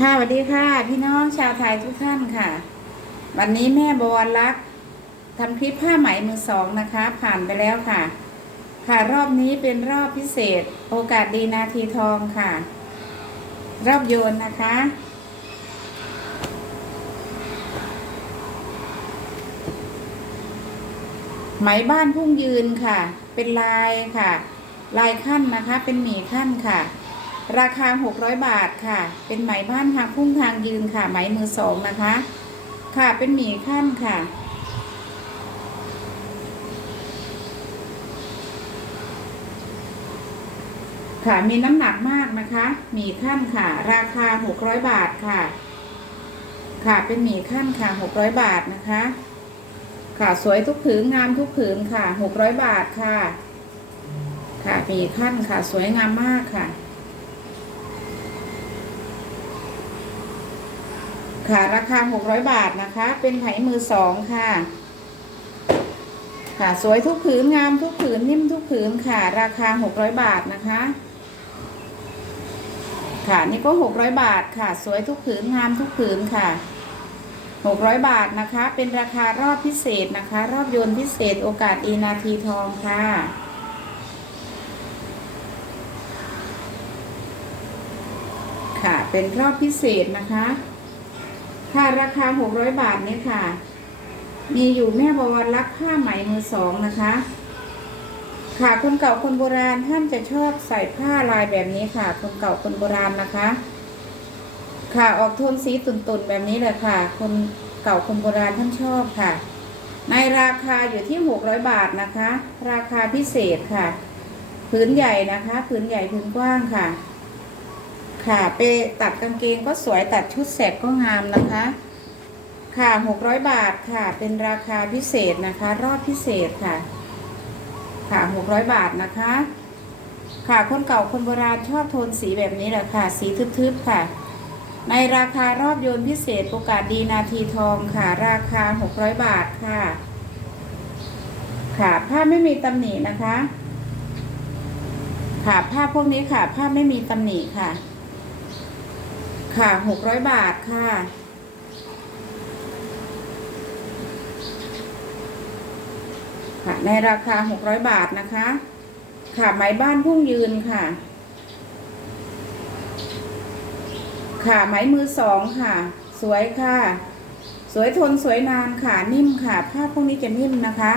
ค่ะสวัสดีค่ะ พี่น้องชาวไทยทุกท่านค่ะ วันนี้แม่บวรรักทำคลิปผ้าไหมมือสองนะคะ ผ่านไปแล้วค่ะ ค่ะรอบนี้เป็นรอบพิเศษ โอกาสดีนาทีทองค่ะ รอบโยนนะคะ ไหมบ้านพุ่งยืนค่ะ เป็นลายค่ะ ลายขั้นนะคะ เป็นหมี่ขั้นค่ะ ราคา 600 บาทค่ะ เป็นไหมบ้านทางพุ่งทางยืนค่ะ ไหมมือสองนะคะ ค่ะเป็นหมี่ขั้นค่ะ ค่ะมีน้ำหนักมากนะคะหมี่ขั้นค่ะ ราคา 600 บาทค่ะ ค่ะเป็นหมี่ขั้นค่ะ 600 บาทนะคะ ค่ะสวยทุกผืนงามทุกผืนค่ะ 600 บาทค่ะ ค่ะหมี่ขั้นค่ะ สวยงามมากค่ะ ค่ะ ราคา 600 บาทนะคะ เป็นไหมมือสองค่ะ ค่ะ สวยทุกผืน งามทุกผืน นิ่มทุกผืนค่ะ ราคา 600 บาทนะคะ ค่ะ นี่ก็ 600 บาทค่ะ สวยทุกผืน งามทุกผืนค่ะ 600 บาทนะคะ เป็นราคารอบพิเศษนะคะ รอบโยนพิเศษ โอกาสอีนาทีทองค่ะค่ะ เป็นรอบพิเศษนะคะ ค่ะราคา 600 บาทนี้ค่ะ มีอยู่แม่บวรรักผ้าไหมมือสองนะคะ ค่ะคนเก่าคนโบราณท่านจะชอบใส่ผ้าลายแบบนี้ค่ะ คนเก่าคนโบราณนะคะ ค่ะออกโทนสีตุ่นๆแบบนี้เลยค่ะ คนเก่าคนโบราณท่านชอบค่ะ ในราคาอยู่ที่ 600 บาทนะคะ ราคาพิเศษค่ะ ผืนใหญ่นะคะ ผืนใหญ่ผืนกว้างค่ะ ค่ะไปตัดกางเกงก็สวยตัดชุดแสกก็งามนะคะ ค่ะ600บาทค่ะ เป็นราคาพิเศษนะคะ รอบพิเศษค่ะ ค่ะ600บาทนะคะ ค่ะคนเก่าคนโบราณชอบโทนสีแบบนี้แหละค่ะ สีทึบๆค่ะ ในราคารอบโยนพิเศษโอกาสดีนาทีทองค่ะ ราคา600บาทค่ะ ค่ะผ้าไม่มีตำหนินะคะค่ะผ้าพวกนี้ค่ะผ้าไม่มีตำหนิค่ะ ค่ะ600บาทค่ะ ค่ะ ในราคา600บาทนะคะ ค่ะไหมบ้านพุ่งยืนค่ะ ค่ะไหมมือสองค่ะ สวยค่ะ สวยทนสวยนานค่ะนิ่มค่ะ ผ้าพวกนี้จะนิ่มนะคะ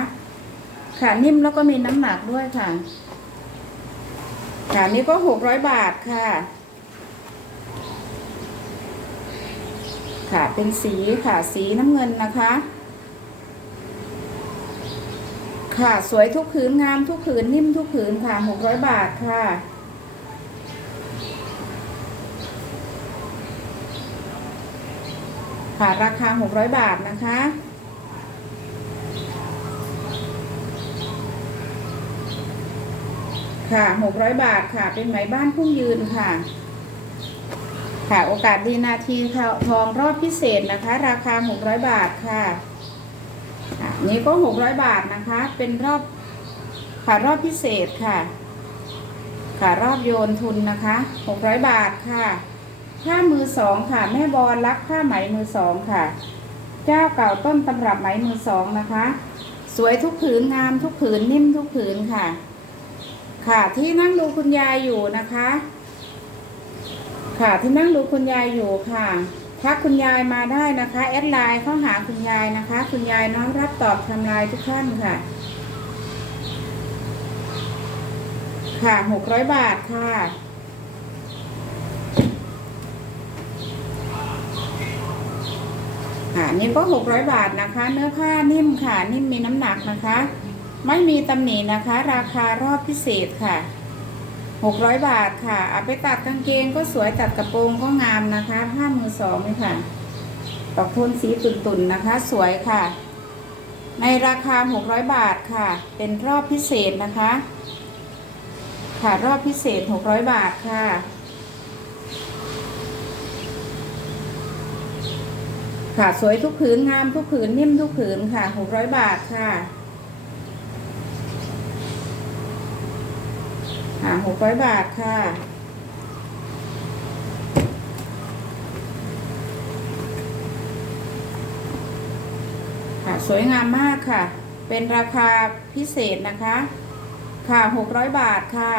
ค่ะนิ่มแล้วก็มีน้ำหนักด้วยค่ะ ค่ะนี่ก็600บาทค่ะ ค่ะ เป็นสีค่ะ สีน้ำเงินนะคะ ค่ะ สวยทุกผืนงามทุกผืนนิ่มทุกผืนค่ะ600บาทค่ะค่ะราคา 600 บาทนะคะ ค่ะ 600 บาทค่ะ เป็นไหมบ้านพุ่งยืนค่ะ ค่ะโอกาสดีนาทีทองรอบพิเศษนะคะ ราคา 600 บาทค่ะอะนี่ก็ 600 บาทนะคะ เป็นรอบค่ะรอบพิเศษค่ะ ค่ะรอบโยนทุนนะคะ 600 บาทค่ะผ้ามือสองค่ะแม่บอลรักผ้าไหมมือสองค่ะ เจ้าเก่าต้นตำรับไหมมือสองนะคะ สวยทุกผืนงามทุกผืนนิ่มทุกผืนค่ะ ค่ะที่นั่งดูคุณยายอยู่นะคะ ค่ะที่นั่งดูคุณยายอยู่ค่ะทักคุณยายมาได้นะคะแอดไลน์เข้าหาคุณยายนะคะ คุณยายน้อมรับตอบทำลายทุกท่านค่ะ ค่ะหกร้อยบาทค่ะ ค่ะนี่ก็หกร้อยบาทนะคะ เนื้อผ้านิ่มค่ะ นิ่มมีน้ำหนักนะคะ ไม่มีตำหนินะคะ ราคารอบพิเศษค่ะ หกร้อยบาทค่ะเอาไปตัดกางเกงก็สวยตัดกระโปรงก็งามนะคะผ้ามือสองนี่ค่ะดอกโทนสีตุ่นๆนะคะ สวยค่ะ ในราคาหกร้อยบาทค่ะ เป็นรอบพิเศษนะคะ ค่ะรอบพิเศษหกร้อยบาทค่ะค่ะสวยทุกผืนงามทุกผืนนิ่มทุกผืนค่ะหกร้อยบาทค่ะ หาหกร้อยบาทค่ะ ค่ะ สวยงามมากค่ะ เป็นราคาพิเศษนะคะ ค่ะหกร้อยบาทค่ะ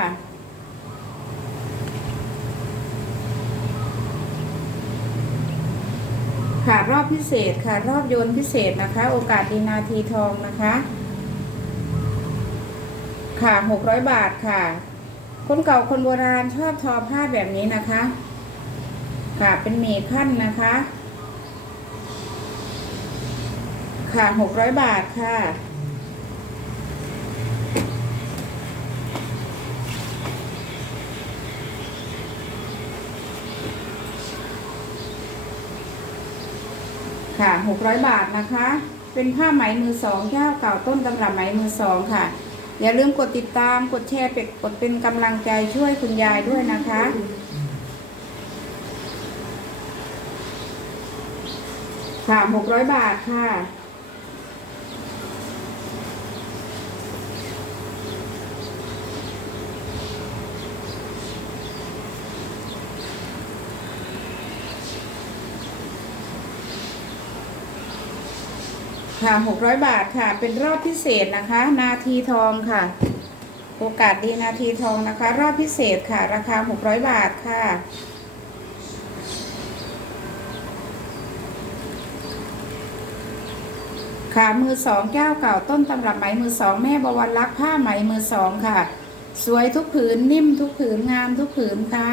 ค่ะรอบพิเศษค่ะ รอบโยนพิเศษนะคะ โอกาสดีนาทีทองนะคะ ค่ะหกร้อยบาทค่ะ คนเก่าคนโบราณชอบทอผ้าแบบนี้นะคะ ค่ะเป็นหมีขั้นนะคะ ค่ะหกร้อยบาทค่ะค่ะหกร้อยบาทนะคะ เป็นผ้าไหมมือสองเจ้าเก่าต้นตำรับไหมมือสองค่ะ อย่าลืมกดติดตามกดแชร์เป็ดกดเป็นกำลังใจช่วยคุณยายด้วยนะคะ ค่ะหกร้อยบาทค่ะ ค่ะหกร้อยบาทค่ะ เป็นรอบพิเศษนะคะ นาทีทองค่ะ โอกาสดีนาทีทองนะคะ รอบพิเศษค่ะ ราคาหกร้อยบาทค่ะค่ะมือสองเจ้าเก่าต้นตำรับไหมมือสองแม่บวรรักษ์ผ้าไหมมือสองค่ะ สวยทุกผืนนิ่มทุกผืนงามทุกผืนค่ะ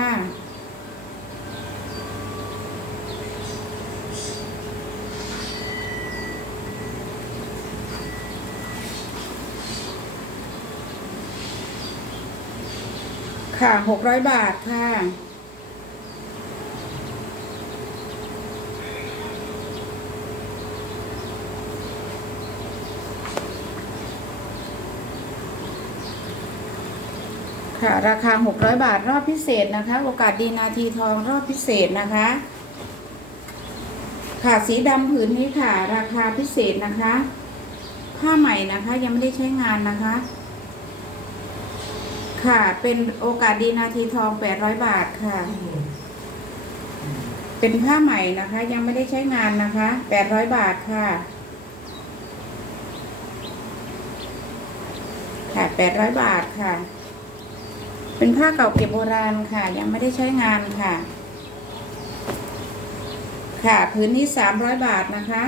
ค่ะหกร้อยบาทค่ะ ค่ะ ราคา600บาทรอบพิเศษนะคะ โอกาสดีนาทีทองรอบพิเศษนะคะ ค่ะสีดำผืนนี้ค่ะ ราคาพิเศษนะคะ ผ้าใหม่นะคะ ยังไม่ได้ใช้งานนะคะ ค่ะ เป็นโอกาสดีนาทีทอง800บาทค่ะ เป็นผ้าใหม่นะคะ ยังไม่ได้ใช้งานนะคะ800บาทค่ะ ค่ะ800บาทค่ะ เป็นผ้าเก่าเก็บโบราณค่ะ ยังไม่ได้ใช้งานค่ะ ค่ะพื้นนี้สามร้อยบาทนะคะ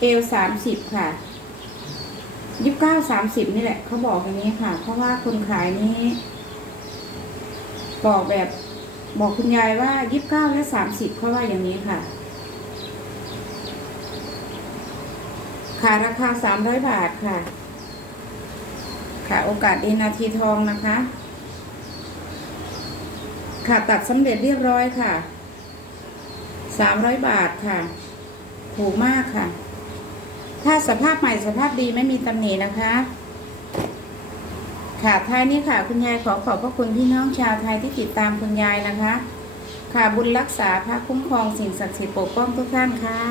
เอวสามสิบค่ะ ยี่สิบเก้าสามสิบนี่แหละเขาบอกอย่างนี้ค่ะ เพราะว่าคนขายนี้ บอกแบบบอกคุณยายว่ายี่สิบเก้าและสามสิบเขาว่าอย่างนี้ค่ะค่ะราคาสามร้อยบาทค่ะ ค่ะโอกาสดีนาทีทองนะคะ ค่ะตัดสำเร็จเรียบร้อยค่ะสามร้อยบาทค่ะ ถูกมากค่ะ ถ้าสภาพใหม่สภาพดีไม่มีตำหนินะคะ ค่ะท้ายนี้ค่ะ คุณยายขอขอบพระคุณพี่น้องชาวไทยที่ติดตามคุณยายนะคะ ค่ะบุญรักษาพระคุ้มครองสิ่งศักดิ์สิทธิ์ปกป้องทุกท่านค่ะ